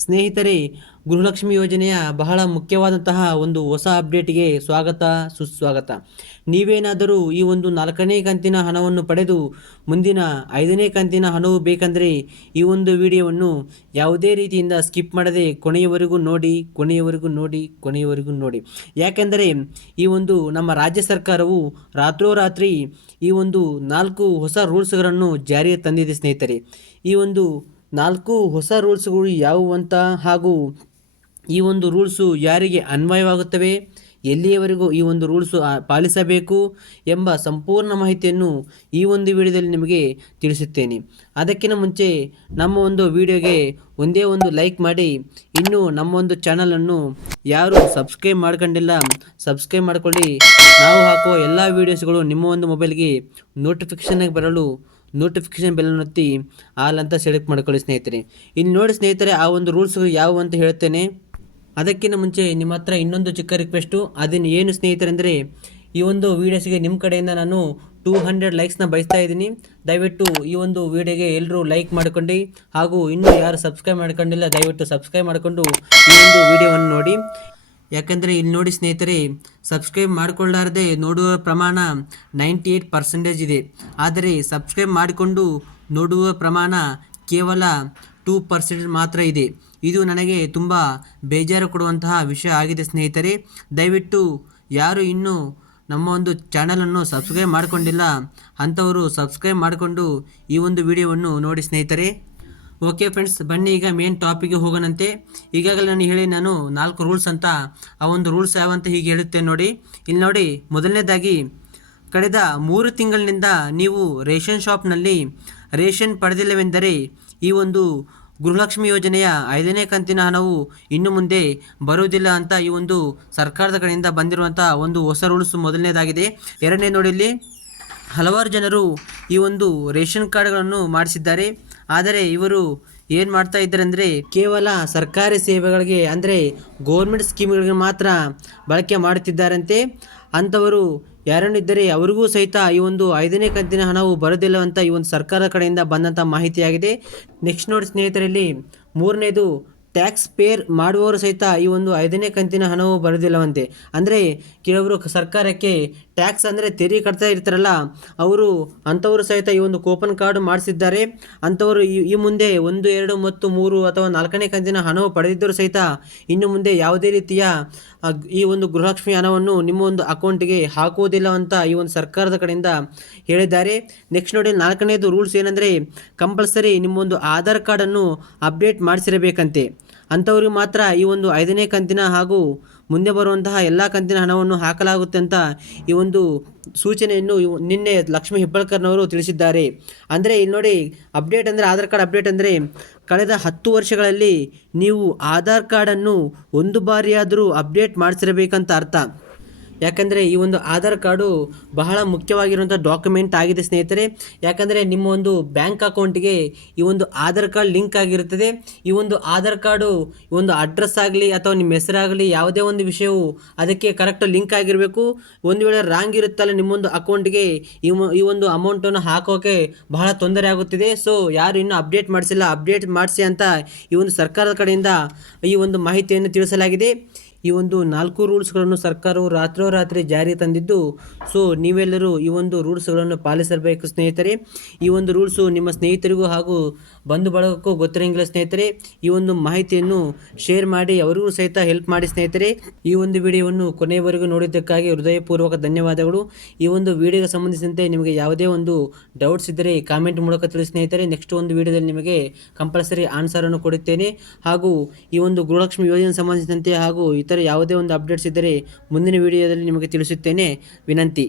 ಸ್ನೇಹಿತರೆ, ಗೃಹಲಕ್ಷ್ಮಿ ಯೋಜನೆಯ ಬಹಳ ಮುಖ್ಯವಾದಂತಹ ಒಂದು ಹೊಸ ಅಪ್ಡೇಟ್ಗೆ ಸ್ವಾಗತ, ಸುಸ್ವಾಗತ. ನೀವೇನಾದರೂ ಈ ಒಂದು ನಾಲ್ಕನೇ ಕಂತಿನ ಹಣವನ್ನು ಪಡೆದು ಮುಂದಿನ ಐದನೇ ಕಂತಿನ ಹಣವು ಬೇಕಂದರೆ ಈ ಒಂದು ವಿಡಿಯೋವನ್ನು ಯಾವುದೇ ರೀತಿಯಿಂದ ಸ್ಕಿಪ್ ಮಾಡದೆ ಕೊನೆಯವರೆಗೂ ನೋಡಿ ಕೊನೆಯವರೆಗೂ ನೋಡಿ ಕೊನೆಯವರೆಗೂ ನೋಡಿ. ಯಾಕೆಂದರೆ ಈ ಒಂದು ನಮ್ಮ ರಾಜ್ಯ ಸರ್ಕಾರವು ರಾತ್ರೋರಾತ್ರಿ ಈ ಒಂದು ನಾಲ್ಕು ಹೊಸ ರೂಲ್ಸ್ಗಳನ್ನು ಜಾರಿಗೆ ತಂದಿದೆ ಸ್ನೇಹಿತರೆ. ಈ ಒಂದು ನಾಲ್ಕು ಹೊಸ ರೂಲ್ಸ್ಗಳು ಯಾವುವು ಅಂತ? ಹಾಗೂ ಈ ಒಂದು ರೂಲ್ಸು ಯಾರಿಗೆ ಅನ್ವಯವಾಗುತ್ತವೆ? ಎಲ್ಲಿಯವರೆಗೂ ಈ ಒಂದು ರೂಲ್ಸು ಪಾಲಿಸಬೇಕು ಎಂಬ ಸಂಪೂರ್ಣ ಮಾಹಿತಿಯನ್ನು ಈ ಒಂದು ವಿಡಿಯೋದಲ್ಲಿ ನಿಮಗೆ ತಿಳಿಸುತ್ತೇನೆ. ಅದಕ್ಕಿಂತ ಮುಂಚೆ ನಮ್ಮ ಒಂದು ವಿಡಿಯೋಗೆ ಒಂದೇ ಒಂದು ಲೈಕ್ ಮಾಡಿ. ಇನ್ನು ನಮ್ಮ ಒಂದು ಚಾನಲನ್ನು ಯಾರು ಸಬ್ಸ್ಕ್ರೈಬ್ ಮಾಡ್ಕೊಂಡಿಲ್ಲ, ಸಬ್ಸ್ಕ್ರೈಬ್ ಮಾಡಿಕೊಳ್ಳಿ. ನಾವು ಹಾಕುವ ಎಲ್ಲ ವೀಡಿಯೋಸ್ಗಳು ನಿಮ್ಮ ಒಂದು ಮೊಬೈಲ್ಗೆ ನೋಟಿಫಿಕೇಷನ್ಗೆ ಬರಲು ನೋಟಿಫಿಕೇಷನ್ ಒತ್ತಿ ಆಲ್ ಅಂತ ಸೆಲೆಕ್ಟ್ ಮಾಡ್ಕೊಳ್ಳಿ ಸ್ನೇಹಿತರೆ. ಇಲ್ಲಿ ನೋಡಿ ಸ್ನೇಹಿತರೆ, ಆ ಒಂದು ರೂಲ್ಸ್ಗಳು ಯಾವುವು ಅಂತ ಹೇಳ್ತೇನೆ. ಅದಕ್ಕಿಂತ ಮುಂಚೆ ನಿಮ್ಮ ಹತ್ರ ಇನ್ನೊಂದು ಚಿಕ್ಕ ರಿಕ್ವೆಸ್ಟು ಅದನ್ನು ಏನು ಸ್ನೇಹಿತರೆಂದರೆ ಈ ಒಂದು ವೀಡಿಯೋಸ್ಗೆ ನಿಮ್ಮ ಕಡೆಯಿಂದ ನಾನು ಟೂ ಹಂಡ್ರೆಡ್ ಲೈಕ್ಸ್ನ ಬಯಸ್ತಾ ಇದ್ದೀನಿ. ದಯವಿಟ್ಟು ಈ ಒಂದು ವಿಡಿಯೋಗೆ ಎಲ್ಲರೂ ಲೈಕ್ ಮಾಡ್ಕೊಂಡು, ಹಾಗೂ ಇನ್ನೂ ಯಾರು ಸಬ್ಸ್ಕ್ರೈಬ್ ಮಾಡ್ಕೊಂಡಿಲ್ಲ, ದಯವಿಟ್ಟು ಸಬ್ಸ್ಕ್ರೈಬ್ ಮಾಡಿಕೊಂಡು ಈ ಒಂದು ವಿಡಿಯೋವನ್ನು ನೋಡಿ. ಯಾಕಂದರೆ ಇಲ್ಲಿ ನೋಡಿ ಸ್ನೇಹಿತರೆ ಸಬ್ಸ್ಕ್ರೈಬ್ ಮಾಡಿಕೊಳ್ಳಾರದೆ ನೋಡುವ ಪ್ರಮಾಣ ನೈಂಟಿ ಏಯ್ಟ್ ಪರ್ಸೆಂಟೇಜ್ ಇದೆ. ಆದರೆ ಸಬ್ಸ್ಕ್ರೈಬ್ ಮಾಡಿಕೊಂಡು ನೋಡುವ ಪ್ರಮಾಣ ಕೇವಲ ಟೂ ಪರ್ಸೆಂಟ್ ಮಾತ್ರ ಇದೆ. ಇದು ನನಗೆ ತುಂಬ ಬೇಜಾರು ಕೊಡುವಂತಹ ವಿಷಯ ಆಗಿದೆ ಸ್ನೇಹಿತರೆ. ದಯವಿಟ್ಟು ಯಾರು ಇನ್ನೂ ನಮ್ಮ ಒಂದು ಚಾನಲನ್ನು ಸಬ್ಸ್ಕ್ರೈಬ್ ಮಾಡಿಕೊಂಡಿಲ್ಲ, ಅಂಥವರು ಸಬ್ಸ್ಕ್ರೈಬ್ ಮಾಡಿಕೊಂಡು ಈ ಒಂದು ವಿಡಿಯೋವನ್ನು ನೋಡಿ ಸ್ನೇಹಿತರೆ. ಓಕೆ ಫ್ರೆಂಡ್ಸ್ ಬನ್ನಿ ಈಗ ಮೇನ್ ಟಾಪಿಕ್ಗೆ ಹೋಗೋಣಂತೆ. ಈಗಾಗಲೇ ನಾನು ಹೇಳಿ, ನಾನು ನಾಲ್ಕು ರೂಲ್ಸ್ ಅಂತ, ಆ ಒಂದು ರೂಲ್ಸ್ ಯಾವಂತ ಹೀಗೆ ಹೇಳುತ್ತೇನೆ ನೋಡಿ. ಇಲ್ಲಿ ನೋಡಿ, ಮೊದಲನೇದಾಗಿ, ಕಳೆದ ಮೂರು ತಿಂಗಳಿನಿಂದ ನೀವು ರೇಷನ್ ಶಾಪ್ನಲ್ಲಿ ರೇಷನ್ ಪಡೆದಿಲ್ಲವೆಂದರೆ, ಈ ಒಂದು ಗೃಹಲಕ್ಷ್ಮಿ ಯೋಜನೆಯ ಐದನೇ ಕಂತಿನ ಹಣವು ಇನ್ನು ಮುಂದೆ ಬರುವುದಿಲ್ಲ ಅಂತ ಈ ಒಂದು ಸರ್ಕಾರದ ಕಡೆಯಿಂದ ಬಂದಿರುವಂಥ ಒಂದು ಹೊಸ ರೂಲ್ಸ್ ಮೊದಲನೇದಾಗಿದೆ. ಎರಡನೇ ನೋಡಿ ಇಲ್ಲಿ, ಹಲವಾರು ಜನರು ಈ ಒಂದು ರೇಷನ್ ಕಾರ್ಡ್ಗಳನ್ನು ಮಾಡಿಸಿದ್ದಾರೆ. ಆದರೆ ಇವರು ಏನು ಮಾಡ್ತಾ ಇದ್ದಾರೆ ಅಂದರೆ ಕೇವಲ ಸರ್ಕಾರಿ ಸೇವೆಗಳಿಗೆ, ಅಂದರೆ ಗೋರ್ಮೆಂಟ್ ಸ್ಕೀಮ್ಗಳಿಗೆ ಮಾತ್ರ ಬಳಕೆ ಮಾಡುತ್ತಿದ್ದಾರಂತೆ. ಅಂಥವರು ಯಾರನ್ನಿದ್ದರೆ ಅವರಿಗೂ ಸಹಿತ ಈ ಒಂದು ಐದನೇ ಕಂತಿನ ಹಣವು ಬರೋದಿಲ್ಲವಂತ ಈ ಒಂದು ಸರ್ಕಾರದ ಕಡೆಯಿಂದ ಬಂದಂಥ ಮಾಹಿತಿಯಾಗಿದೆ. ನೆಕ್ಸ್ಟ್ ನೋಡಿ ಸ್ನೇಹಿತರಲ್ಲಿ ಮೂರನೇದು ಟ್ಯಾಕ್ಸ್ ಪೇರ್ ಮಾಡುವವರು ಸಹಿತ ಈ ಒಂದು ಐದನೇ ಕಂತಿನ ಹಣವು ಬರೋದಿಲ್ಲವಂತೆ ಅಂದರೆ ಕೆಲವರು ಸರ್ಕಾರಕ್ಕೆ ಟ್ಯಾಕ್ಸ್ ಅಂದರೆ ತೆರಿಗೆ ಕಟ್ತಾ ಇರ್ತಾರಲ್ಲ, ಅವರು ಅಂಥವರು ಸಹಿತ ಈ ಒಂದು ಕೂಪನ್ ಕಾರ್ಡ್ ಮಾಡಿಸಿದ್ದಾರೆ. ಅಂಥವರು ಈ ಮುಂದೆ ಒಂದು, ಎರಡು, ಮತ್ತು ಮೂರು ಅಥವಾ ನಾಲ್ಕನೇ ಕಂತಿನ ಹಣವು ಪಡೆದಿದ್ದರೂ ಸಹಿತ ಇನ್ನು ಮುಂದೆ ಯಾವುದೇ ರೀತಿಯ ಈ ಒಂದು ಗೃಹಲಕ್ಷ್ಮಿ ಹಣವನ್ನು ನಿಮ್ಮ ಒಂದು ಅಕೌಂಟಿಗೆ ಹಾಕುವುದಿಲ್ಲ ಅಂತ ಈ ಒಂದು ಸರ್ಕಾರದ ಕಡೆಯಿಂದ ಹೇಳಿದ್ದಾರೆ. ನೆಕ್ಸ್ಟ್ ನೋಡಿ, ನಾಲ್ಕನೇದು ರೂಲ್ಸ್ ಏನಂದರೆ ಕಂಪಲ್ಸರಿ ನಿಮ್ಮೊಂದು ಆಧಾರ್ ಕಾರ್ಡನ್ನು ಅಪ್ಡೇಟ್ ಮಾಡಿಸಿರಬೇಕಂತೆ. ಅಂಥವ್ರಿಗೆ ಮಾತ್ರ ಈ ಒಂದು ಐದನೇ ಕಂತಿನ ಹಾಗೂ ಮುಂದೆ ಬರುವಂತಹ ಎಲ್ಲ ಕಂತಿನ ಹಣವನ್ನು ಹಾಕಲಾಗುತ್ತೆ ಅಂತ ಈ ಒಂದು ಸೂಚನೆಯನ್ನು ನಿನ್ನೆ ಲಕ್ಷ್ಮೀ ಹೆಬ್ಬಾಳ್ಕರ್ನವರು ತಿಳಿಸಿದ್ದಾರೆ. ಅಂದರೆ ಇಲ್ಲಿ ನೋಡಿ ಅಪ್ಡೇಟ್ ಅಂದರೆ ಆಧಾರ್ ಕಾರ್ಡ್ ಅಪ್ಡೇಟ್ ಅಂದರೆ ಕಳೆದ ಹತ್ತು ವರ್ಷಗಳಲ್ಲಿ ನೀವು ಆಧಾರ್ ಕಾರ್ಡನ್ನು ಒಂದು ಬಾರಿಯಾದರೂ ಅಪ್ಡೇಟ್ ಮಾಡಿಸಿರಬೇಕಂತ ಅರ್ಥ. ಯಾಕಂದರೆ ಈ ಒಂದು ಆಧಾರ್ ಕಾರ್ಡು ಬಹಳ ಮುಖ್ಯವಾಗಿರುವಂಥ ಡಾಕ್ಯುಮೆಂಟ್ ಆಗಿದೆ ಸ್ನೇಹಿತರೆ. ಯಾಕಂದರೆ ನಿಮ್ಮ ಒಂದು ಬ್ಯಾಂಕ್ ಅಕೌಂಟಿಗೆ ಈ ಒಂದು ಆಧಾರ್ ಕಾರ್ಡ್ ಲಿಂಕ್ ಆಗಿರುತ್ತದೆ. ಈ ಒಂದು ಆಧಾರ್ ಕಾರ್ಡು ಈ ಒಂದು ಅಡ್ರೆಸ್ ಆಗಲಿ ಅಥವಾ ನಿಮ್ಮ ಹೆಸರಾಗಲಿ ಯಾವುದೇ ಒಂದು ವಿಷಯವು ಅದಕ್ಕೆ ಕರೆಕ್ಟ್ ಲಿಂಕ್ ಆಗಿರಬೇಕು. ಒಂದು ವೇಳೆ ರಾಂಗ್ ಇರುತ್ತಲ್ಲ ನಿಮ್ಮೊಂದು ಅಕೌಂಟ್ಗೆ ಈ ಈ ಒಂದು ಅಮೌಂಟನ್ನು ಹಾಕೋಕೆ ಬಹಳ ತೊಂದರೆ ಆಗುತ್ತಿದೆ. ಸೊ, ಯಾರು ಇನ್ನೂ ಅಪ್ಡೇಟ್ ಮಾಡಿಸಿಲ್ಲ, ಅಪ್ಡೇಟ್ ಮಾಡಿಸಿ ಅಂತ ಈ ಒಂದು ಸರ್ಕಾರದ ಕಡೆಯಿಂದ ಈ ಒಂದು ಮಾಹಿತಿಯನ್ನು ತಿಳಿಸಲಾಗಿದೆ. ಈ ಒಂದು ನಾಲ್ಕು ರೂಲ್ಸ್ಗಳನ್ನು ಸರ್ಕಾರವು ರಾತ್ರೋರಾತ್ರಿ ಜಾರಿಗೆ ತಂದಿದ್ದು, ಸೊ ನೀವೆಲ್ಲರೂ ಈ ಒಂದು ರೂಲ್ಸ್ಗಳನ್ನು ಪಾಲಿಸಬೇಕು ಸ್ನೇಹಿತರೆ. ಈ ಒಂದು ರೂಲ್ಸು ನಿಮ್ಮ ಸ್ನೇಹಿತರಿಗೂ ಹಾಗೂ ಬಂಧು ಬಳಗಕ್ಕೂ ಗೊತ್ತಿರಂಗಿಲ್ಲ ಸ್ನೇಹಿತರೆ. ಈ ಒಂದು ಮಾಹಿತಿಯನ್ನು ಶೇರ್ ಮಾಡಿ ಅವರಿಗೂ ಸಹಿತ ಹೆಲ್ಪ್ ಮಾಡಿ ಸ್ನೇಹಿತರೆ. ಈ ಒಂದು ವಿಡಿಯೋವನ್ನು ಕೊನೆಯವರೆಗೂ ನೋಡಿದ್ದಕ್ಕಾಗಿ ಹೃದಯಪೂರ್ವಕ ಧನ್ಯವಾದಗಳು. ಈ ಒಂದು ವಿಡಿಯೋಗೆ ಸಂಬಂಧಿಸಿದಂತೆ ನಿಮಗೆ ಯಾವುದೇ ಒಂದು ಡೌಟ್ಸ್ ಇದ್ದರೆ ಕಾಮೆಂಟ್ ಮೂಲಕ ತಿಳಿಸಿ ಸ್ನೇಹಿತರೆ. ನೆಕ್ಸ್ಟ್ ಒಂದು ವಿಡಿಯೋದಲ್ಲಿ ನಿಮಗೆ ಕಂಪಲ್ಸರಿ ಆನ್ಸರನ್ನು ಕೊಡುತ್ತೇನೆ. ಹಾಗೂ ಈ ಒಂದು ಗೃಹಲಕ್ಷ್ಮಿ ಯೋಜನೆ ಸಂಬಂಧಿಸಿದಂತೆ ಹಾಗೂ ಇತರ ಯಾವುದೇ ಒಂದು ಅಪ್ಡೇಟ್ಸ್ ಇದ್ದರೆ ಮುಂದಿನ ವಿಡಿಯೋದಲ್ಲಿ ನಿಮಗೆ ತಿಳಿಸುತ್ತೇನೆ. ವಿನಂತಿ.